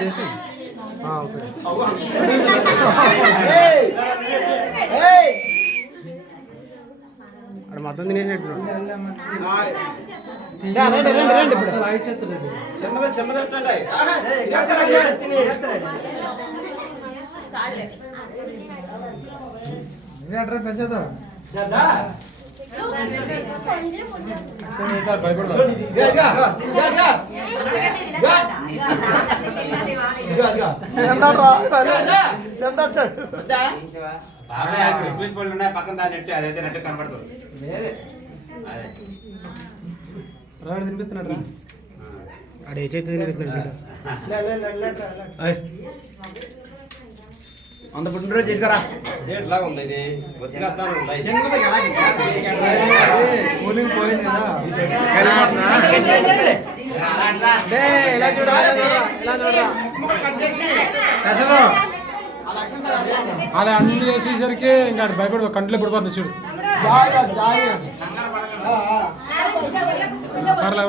చేసాను ఓకే అక్కడ మొత్తం తినేసినట్టు పెంచేదా పక్కన దాన్ని నెట్టి అదైతే నెట్టు కనబడుతుంది తినిపిస్తున్నాడు ఆడ ఏ చేతి తినిపిస్తున్నాడు అంత పుట్టినరోజు చేసుకురా అలా అన్ని చేసేసరికి ఇంకా భయపడి కంట్లో పడిపోతుంది చూడు పర్లే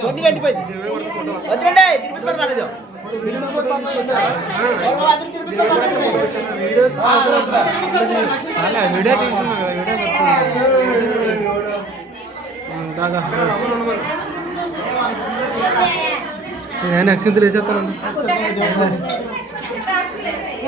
కొన్ని గట్టిపోయింది వద్దండి తిరుపతి పర్వాలేదు వీడియో దాదా నేను అక్షంతలు వేసేస్తాను